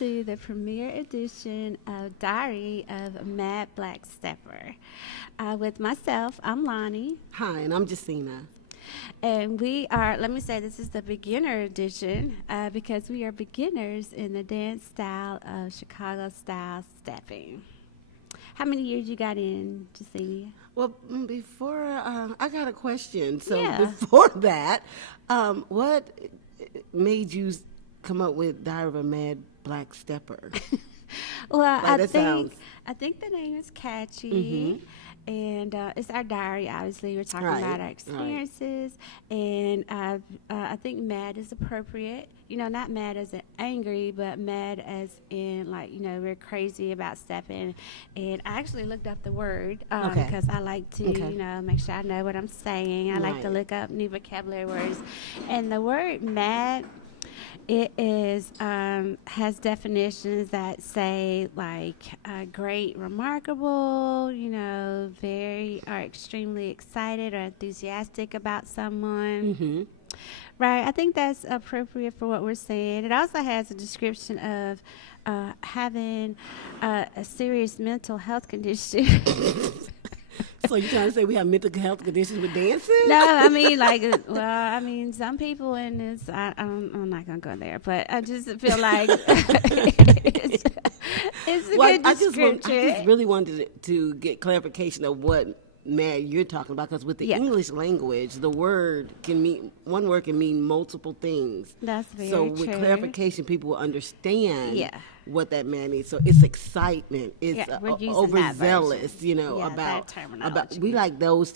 to the premiere edition of Diary of a Mad Black Stepper. With myself, I'm Lonnie. Hi, and I'm Jacina. And we are, let me say, this is the beginner edition because we are beginners in the dance style of Chicago-style Steppin. How many years you got in, Jacina? Well, before I got a question. So Yeah. before that, what made you come up with Diary of a Mad Black Stepper? Well, Sounds. I think the name is catchy, and it's our diary. Obviously, we're talking Right, about our right. experiences, and I think mad is appropriate. You know, not mad as in angry, but mad as in like we're crazy about stepping. And I actually looked up the word Okay. because I like to Okay. make sure I know what I'm saying. I like to Right. look up new vocabulary words, and the word mad. It is has definitions that say like great, remarkable, very or extremely excited or enthusiastic about someone. Mm-hmm. Right. I think that's appropriate for what we're saying. It also has a description of having a serious mental health condition. So you're trying to say we have mental health conditions with dancing? No, I mean, some people in this, I'm not going to go there, but I just feel like it's a good I description. just really wanted to get clarification of what mad you're talking about, because with the Yeah. English language, the word can mean one word can mean multiple things. That's very So with true. clarification, people will understand Yeah. what that man means. So it's excitement. It's Yeah, we're using that overzealous. version. Yeah, that about terminology. we like those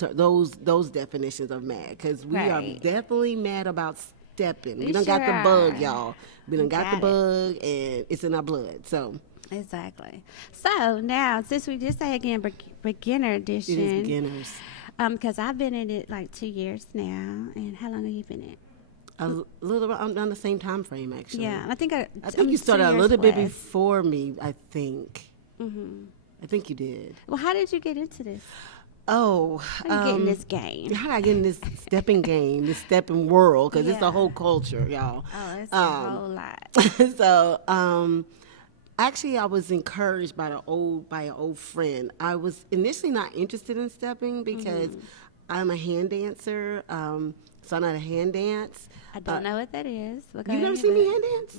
definitions of mad, because we are Right. definitely mad about stepping. We We done got sure the bug, are. y'all. We done got the Got it. bug, and it's in our blood. So Exactly. So now, since we just say again, beginner edition. it is beginners. Because I've been in it like 2 years now. And how long have you been in it? A little on the same time frame, actually. Yeah, I think I I'm think you 2 started a years little bit less. before me. I think. Mm-hmm. I think you did. Well, how did you get into this? Oh, How you get in this game? how did I get in this stepping game, this stepping world? Because it's Yeah. a whole culture, y'all. Oh, it's a whole lot. So, actually, I was encouraged by an old friend. I was initially not interested in stepping because I'm a hand dancer. So I'm not a hand dance. I don't know what that is. But go You never ahead, seen me but- hand dance?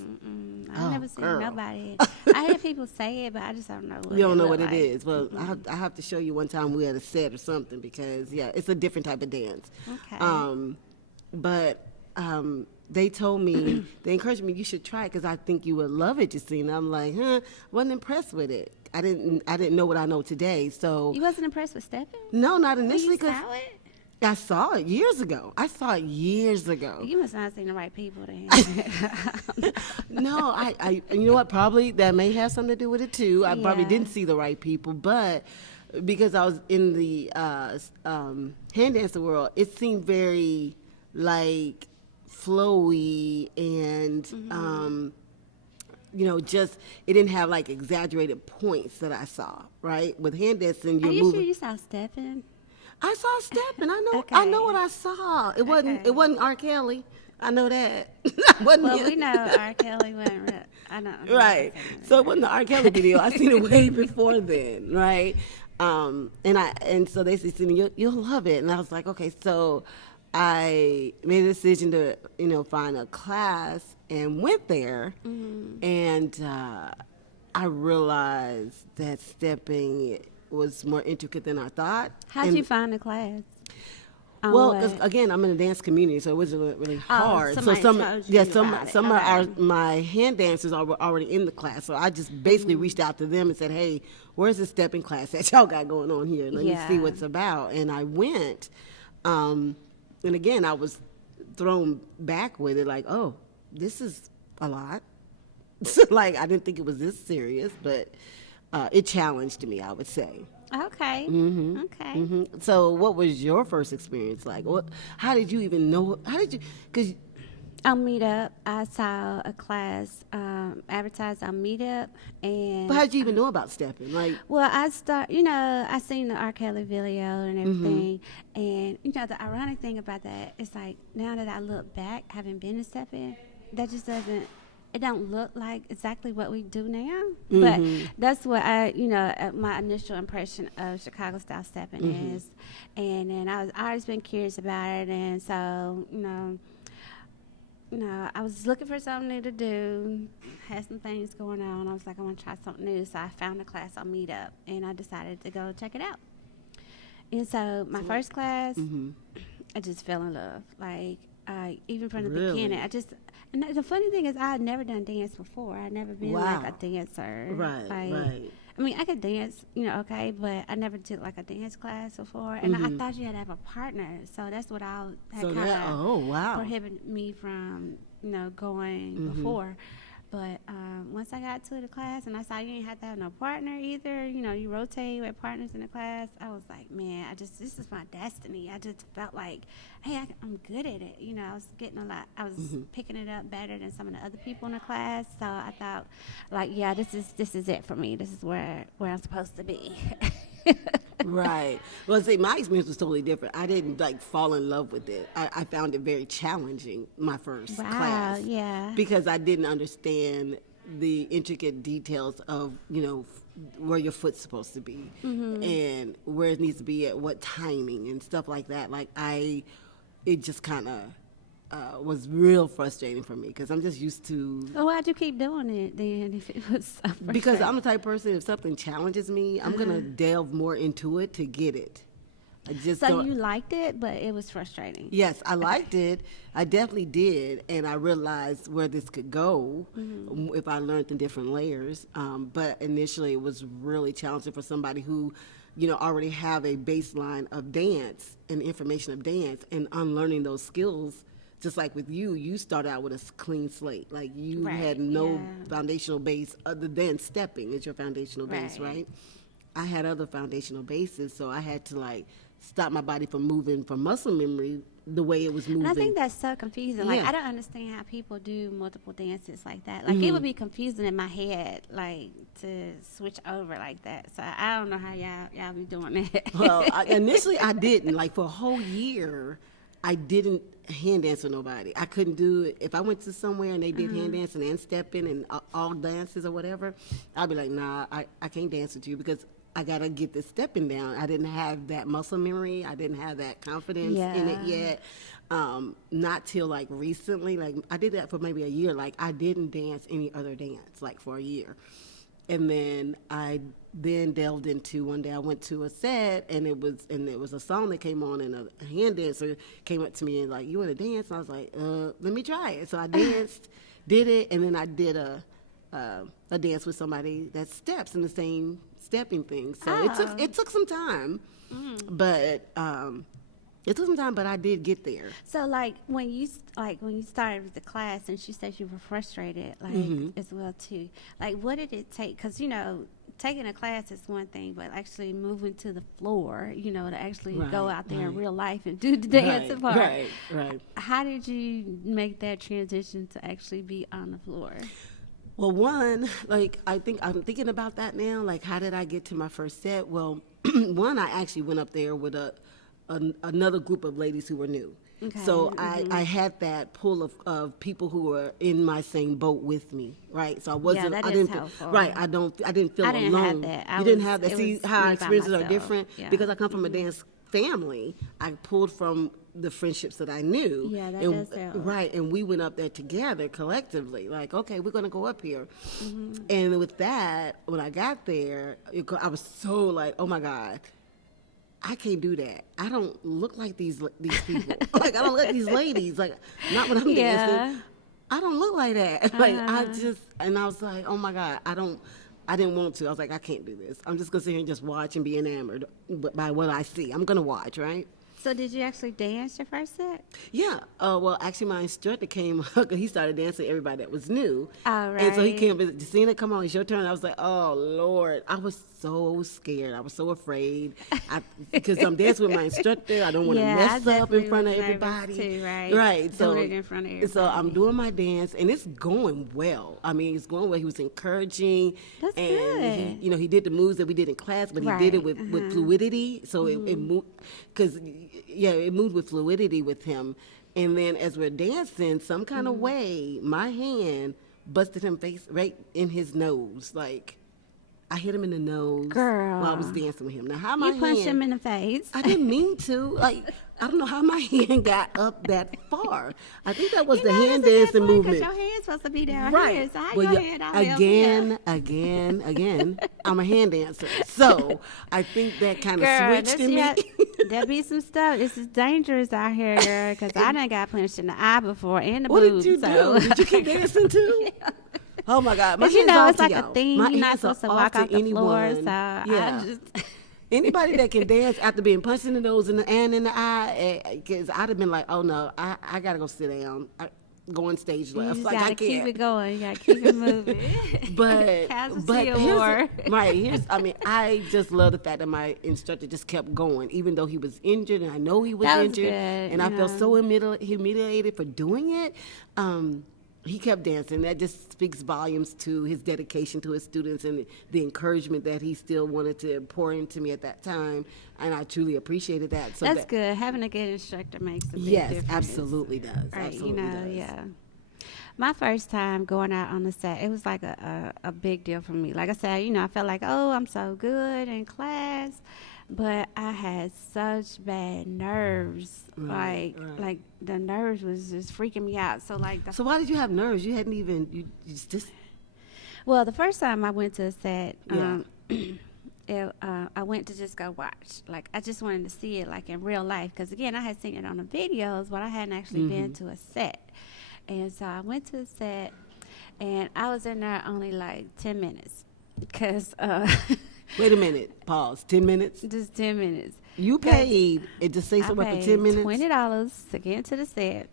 I've Oh, never seen girl. nobody. I hear people say it, but I just don't know what You don't it know look what like. it is. Well, I have to show you one time we had a set or something, because yeah, it's a different type of dance. Okay. But they told me, they encouraged me, you should try it because I think you would love it, Justina. I'm like, wasn't impressed with it. I didn't know what I know today. So You wasn't impressed with stepping? no, not When initially, you because saw it? I saw it years ago. You must not have seen the right people then. No, I you know what? Probably that may have something to do with it too. I probably Yeah. didn't see the right people, but because I was in the hand dancing world, it seemed very like flowy and just it didn't have like exaggerated points that I saw. Right, with hand dancing, Are you're you moving. sure you saw stepping? I saw stepping. I know Okay. what I saw. It wasn't Okay. R. Kelly. I know that. Wasn't Well, him. we know R. Kelly wasn't real. I know. Right. So it wasn't the R. Kelly video. I seen it way before then, right? And so they said, "Cindy, you'll love it." And I was like, okay. So I made a decision to find a class and went there, and I realized that stepping was more intricate than I thought. How'd And- you find the class? On Well, what? 'cause, again, I'm in a dance community, so it wasn't really hard. So somebody some told you about it. some Okay. of my hand dancers were already in the class. So I just basically reached out to them and said, "Hey, where's the stepping class that y'all got going on here? Let me see Yeah. what's about." And I went, and again, I was thrown back with it, like, "Oh, this is a lot." So, like, I didn't think it was this serious, but it challenged me, I would say. Okay. Mm-hmm. Okay. So, what was your first experience like? How did you even know? How did you? Because On Meetup, I saw a class advertised on Meetup, and how did you even know about stepping? Like, well, I seen the R. Kelly video and everything, and the ironic thing about that is like now that I look back, having been to stepping, that just doesn't it don't look like exactly what we do now, but Mm-hmm. that's what my initial impression of Chicago-style stepping is. And then I always been curious about it, and so I was looking for something new to do, had some things going on. I was like, I want to try something new, so I found a class on Meetup, and I decided to go check it out. And so my first class, Mm-hmm. I just fell in love. Like, even from the Really? beginning, and the funny thing is, I had never done dance before. I'd never been like Wow. a dancer. Right, Like, right. I mean, I could dance, okay, but I never took like a dance class before. And I Mm-hmm. thought you had to have a partner. So that's what I had So kind that, of oh, wow. prohibited me from, going Mm-hmm. before. But once I got to the class and I saw you didn't have to have no partner either, you rotate with partners in the class, I was like, man, this is my destiny. I just felt like, hey, I'm good at it. I was getting I was picking it up better than some of the other people in the class. So I thought, like, yeah, this is it for me. This is where I'm supposed to be. Right. Well, see, my experience was totally different. I didn't like fall in love with it. I found it very challenging, my first Wow, class. yeah. Because I didn't understand the intricate details of, where your foot's supposed to be and where it needs to be at what timing and stuff like that. Like, it just kind of was real frustrating for me because I'm just used to. Well, why'd you keep doing it then if it was so frustrating? Because I'm the type of person, if something challenges me, I'm going to delve more into it to get it. I just So don't. you liked it, but it was frustrating. Yes, I liked it. I definitely did, and I realized where this could go if I learned the different layers. But initially, it was really challenging for somebody who, already have a baseline of dance and information of dance, and unlearning those skills. Just like with you start out with a clean slate. Like you Right, had no yeah. foundational base other than stepping is your foundational base, Right. right? I had other foundational bases, so I had to stop my body from moving from muscle memory the way it was moving. And I think that's so confusing. Like, Yeah. I don't understand how people do multiple dances like that. Like, it would be confusing in my head, like, to switch over like that. So I don't know how y'all be doing that. Well, initially I didn't. Like for a whole year, I didn't hand dance with nobody. I couldn't do it. If I went to somewhere and they did hand dancing and stepping and all dances or whatever, I'd be like, nah, I can't dance with you because I got to get this stepping down. I didn't have that muscle memory. I didn't have that confidence in it Yeah. yet. Not till like recently. Like I did that for maybe a year. Like I didn't dance any other dance like for a year. And then I delved into one day I went to a set and it was a song that came on and a hand dancer came up to me and like, you want to dance? And I was like, let me try it. So I danced, did it, and then I did a dance with somebody that steps in the same stepping thing. So it took some time, but it took some time, but I did get there. So, when you started with the class, and she said you were frustrated, as well too. Like, what did it take? Because taking a class is one thing, but actually moving to the floor, to actually go Right, out there in right. real life and do the dancing part. Right. How did you make that transition to actually be on the floor? Well, one, I think I'm thinking about that now. Like, how did I get to my first set? Well, one, I actually went up there with another group of ladies who were new. Okay. So I had that pool of people who were in my same boat with me, right? So I wasn't. that I is didn't. helpful. Right. I didn't feel I didn't alone. have that. You didn't have that. It See was how me our by experiences are myself. different Yeah. because I come from a dance family. I pulled from the friendships that I knew. Yeah, that and, does help. Right, and we went up there together collectively. Like, okay, we're gonna go up here. And with that, when I got there, I was so like, oh my God. I can't do that. I don't look like these people. Like I don't look like these ladies. Like not when I'm Yeah. dancing. I don't look like that. Like I was like, oh my God, I didn't want to. I was like, I can't do this. I'm just gonna sit here and just watch and be enamored by what I see. I'm gonna watch, right? So did you actually dance your first set? Yeah. Well, actually, my instructor came. He started dancing everybody that was new. All And so he right. came. Justina, come on, it's your turn. I was like, oh Lord, I was so scared. I was so afraid because I'm dancing with my instructor. I don't want to Yeah, I mess up definitely in front of was nervous everybody. too, right? Right. So Doing it in front of So everybody. I'm doing my dance, and it's going well. I mean, it's going well. He was encouraging. That's and good. he did the moves that we did in class, but he did it Right, with fluidity. So it moved because it moved with fluidity with him. And then as we're dancing, some kind of way, my hand busted him face right in his nose. Like, I hit him in the nose Girl. while I was dancing with him. Now, how my You punched hand, him in the face. I didn't mean to. Like, I don't know how my hand got up that far. I think that was the hand dancing movement. Because your hand's supposed to be down Right. here. So how Well, your hand out here? again, I'm a hand dancer. So I think that kind of switched in me. There be some stuff. This is dangerous out here, girl, because I done got punched in the eye before and the What boob. did you do? Did you keep dancing too? Yeah. Oh my God. My But you hands know, off it's to like y'all. a thing. My You're not hands are supposed to off walk to off the floor. anyone. So Yeah. I just. Anybody that can dance after being punched in the nose and in the eye, because I'd have been like, oh no, I gotta go sit down. Go on stage You left. just Like, gotta I keep can't. it going. You gotta keep it moving. But Casualty here's award. I just love the fact that my instructor just kept going, even though he was injured, and I know he was That was injured, good, and I felt so humiliated for doing it. He kept dancing. That just speaks volumes to his dedication to his students and the encouragement that he still wanted to pour into me at that time, and I truly appreciated that. So That's good. Having a good instructor makes a big yes, difference. absolutely does. Right, Absolutely does. yeah. My first time going out on the set, it was like a big deal for me. Like I said, I felt like, oh, I'm so good in class, but I had such bad nerves. Right. Like the nerves was just freaking me out. So like So why did you have nerves? You hadn't even you just well, the first time I went to a set, Yeah. I went to just go watch. Like I just wanted to see it like in real life, because again, I had seen it on the videos, but I hadn't actually been to a set. And so I went to the set, and I was in there only like 10 minutes, because Wait a minute. Pause. 10 minutes. just 10 minutes. You paid it to say something for 10 minutes. $20 to get into the set,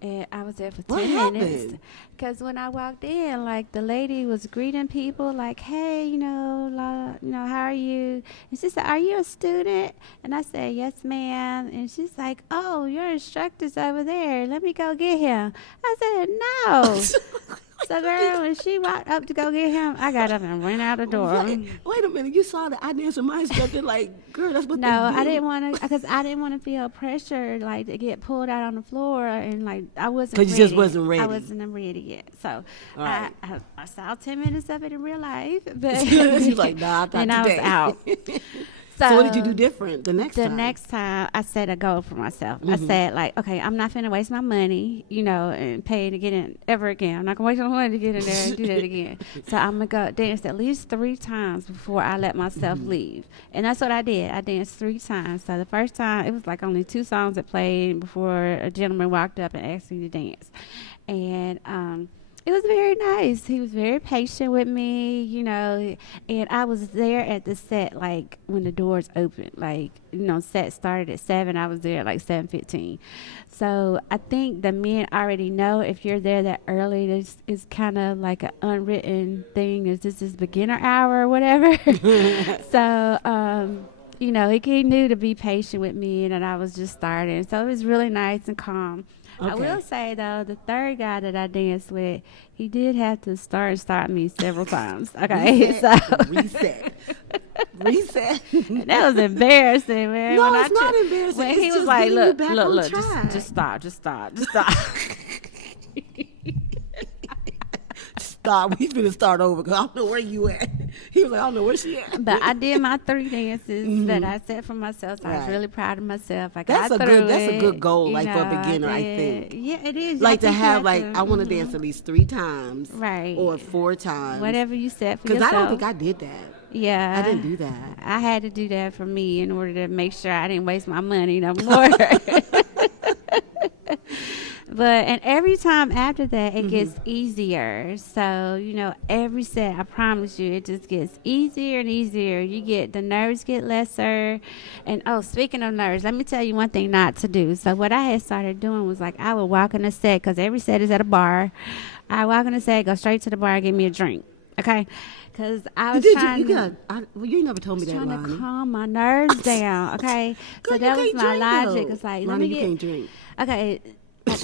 and I was there for 10 What minutes. happened? Because when I walked in, like the lady was greeting people, like, "Hey, how are you?" And she said, "Are you a student?" And I said, "Yes, ma'am." And she's like, "Oh, your instructor's over there. Let me go get him." I said, "No." So, girl, when she walked up to go get him, I got up and ran out the door. Wait a minute. You saw that I danced with my instructor. Like, girl, that's what No, they do. I didn't want to, because I didn't want to feel pressure, like to get pulled out on the floor, and like I wasn't. 'Cause you just wasn't ready. I wasn't ready yet. So All right. I saw 10 minutes of it in real life, but She's like, nah, not and today. I was out. So what did you do different the next The time? next time, I set a goal for myself. I said, like, okay, I'm not finna waste my money, and pay to get in ever again. I'm not gonna waste my money to get in there and do that again. So I'm gonna go dance at least 3 times before I let myself leave. And that's what I did. I danced 3 times. So the first time, it was like only 2 songs that played before a gentleman walked up and asked me to dance. And it was very nice. He was very patient with me, and I was there at the set, like, when the doors opened. Like, set started at 7. I was there at, like, 7:15. So I think the men already know if you're there that early, this is kind of like an unwritten thing. Is this is beginner hour or whatever? So, he knew to be patient with me, and that I was just starting. So it was really nice and calm. Okay. I will say, though, the third guy that I danced with, he did have to stop me several times. Okay, Reset. That was embarrassing, man. No, When it's not embarrassing. When It's he was just like, getting you look, back on look, track. just stop. Stop. He's going to start over because I don't know where you at. He was like, I don't know where she at. But I did my 3 dances that I set for myself. So I was Right. really proud of myself. I That's got a through good. That's a good it, goal, you like for a know, beginner. I did. think. Yeah, it is. Like to think you have, like, I want to mhm. dance at least 3 times, Right. or 4 times, Whatever you set for Because yourself. I don't think I did that. Yeah. I didn't do that. I had to do that for me in order to make sure I didn't waste my money no more. And every time after that, it gets easier. So, every set, I promise you, it just gets easier and easier. The nerves get lesser. And, speaking of nerves, let me tell you one thing not to do. So what I had started doing was, like, I would walk in the set, because every set is at a bar. I walk in the set, go straight to the bar, and get me a drink. Okay? Because I was trying you never told me that, trying to Lonnie. calm my nerves down. Okay? Girl, So that you was can't my drink, logic. though. It's like, Lonnie, you can't drink. Okay,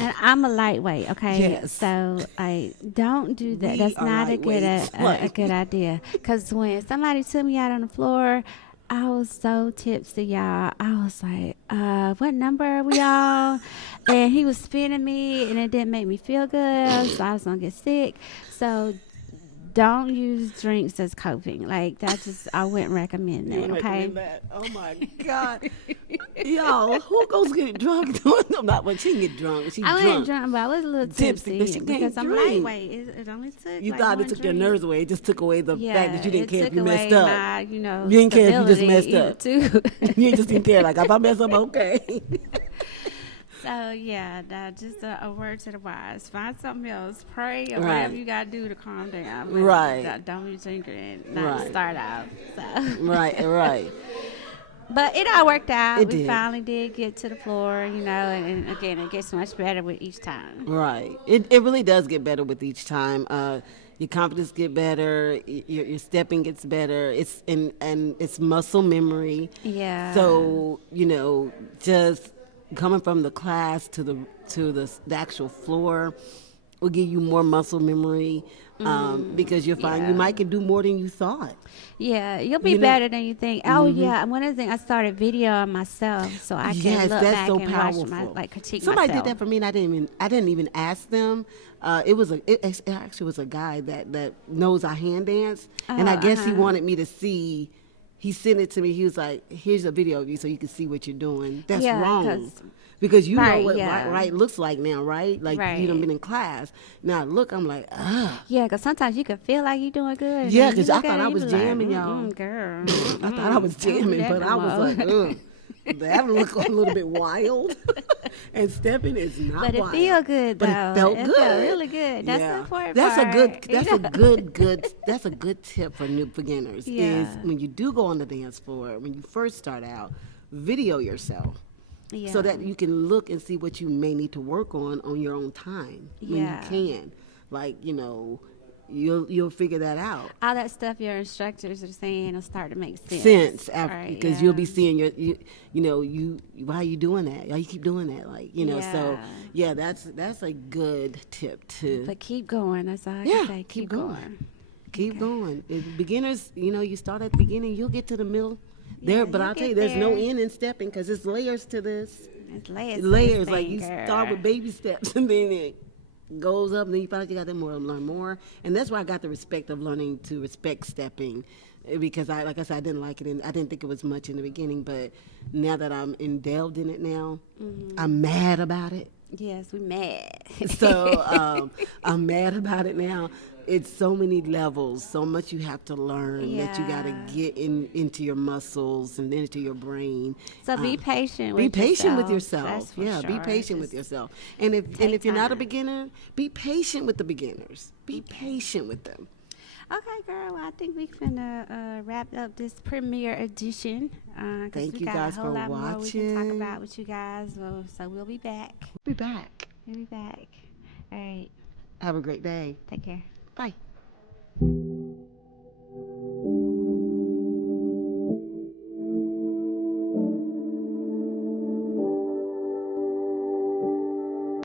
and I'm a lightweight, okay? Yes. So I don't do that. We That's are not a lightweights. good idea. Because when somebody took me out on the floor, I was so tipsy, y'all. I was like, what number are we on? And he was spinning me, and it didn't make me feel good. So I was going to get sick. So don't use drinks as coping. Like, that just, I wouldn't recommend You that, would okay? recommend that? Oh my God. Y'all, who goes get drunk doing I'm not when she can get drunk. She I wasn't drunk. drunk, but I was a little Tipsy, tipsy but she can't because I'm drink. lightweight. It only took You like thought it one took your drink. nerves away. It just took away the fact that you didn't it care if took you messed away up. my, You didn't care if you just messed stability up. too. You just didn't care. Like, if I mess up, okay. So yeah, just a word to the wise. Find something else. Pray or Right. whatever you gotta do to calm down. But Right. Don't be drinking it. Not Right. to start out. So. Right. But it all worked out. It We did. finally did get to the floor, and again, it gets much better with each time. Right. It really does get better with each time. Your confidence get better. Your stepping gets better. It's and it's muscle memory. Yeah. So just coming from the class to the actual floor will give you more muscle memory. Because you'll find you yeah. might can do more than you thought. Yeah, you'll be You know- better than you think. Oh yeah, one of the things I started videoing myself so I can Yes, look that's back so and powerful. watch critique Somebody myself. did that for me, and I didn't even ask them. It actually was a guy that knows I hand dance, and I guess he wanted me to see. He sent it to me. He was like, "Here's a video of you, so you can see what you're doing." That's Yeah, wrong. Because you know right, what yeah. right looks like now, right? Like Right. you done been in class. Now look, I'm like, ah. Yeah, because sometimes you can feel like you're doing good. and Yeah, then you 'cause I look at thought it I and was you be like, jamming, y'all. girl. I thought I was don't do jamming, that but no I was more. like, ugh. That looked a little bit wild. And stepping is not But it wild. feel good, But though. it felt It good. felt really good. That's the important part. That's a good tip for new beginners. Is Yeah. when you do go on the dance floor, when you first start out, video yourself. Yeah. So that you can look and see what you may need to work on your own time when Yeah. you can. Like, you'll figure that out. all that stuff your instructors are saying will start to make Sense after, right, because yeah. you'll be seeing why are you doing that? Why you keep doing that? Like, so Yeah. that's a good tip too. But keep going. That's all I Yeah, can say. Keep going. Keep Okay. going. If beginners, you start at the beginning, you'll get to the middle. Yeah, But you'll I'll tell you, get there's no there. end in stepping because there's layers to this. It's layers. Layers, to this like thing, you girl. start with baby steps and then it goes up, and then you find out you got to learn more. And that's why I got the respect of learning to respect stepping, because like I said, I didn't like it, and I didn't think it was much in the beginning. But now that I'm delved in it now, I'm mad about it. Yes, we mad. So I'm mad about it now. It's so many levels, so much you have to learn that you got to Yeah. get into your muscles and into your brain. So be patient. Be with patient with yourself. yourself. That's for Yeah, be sure. patient with Just yourself. And if take you're not a time. beginner, be patient with the beginners. Be patient with them. Okay, girl. Well, I think we finna wrap up this premiere edition. 'Cause Thank we you got guys a whole for lot more we can talk watching. about with you guys. So we'll be back. Be back. We'll be back. All right. Have a great day. Take care. Bye.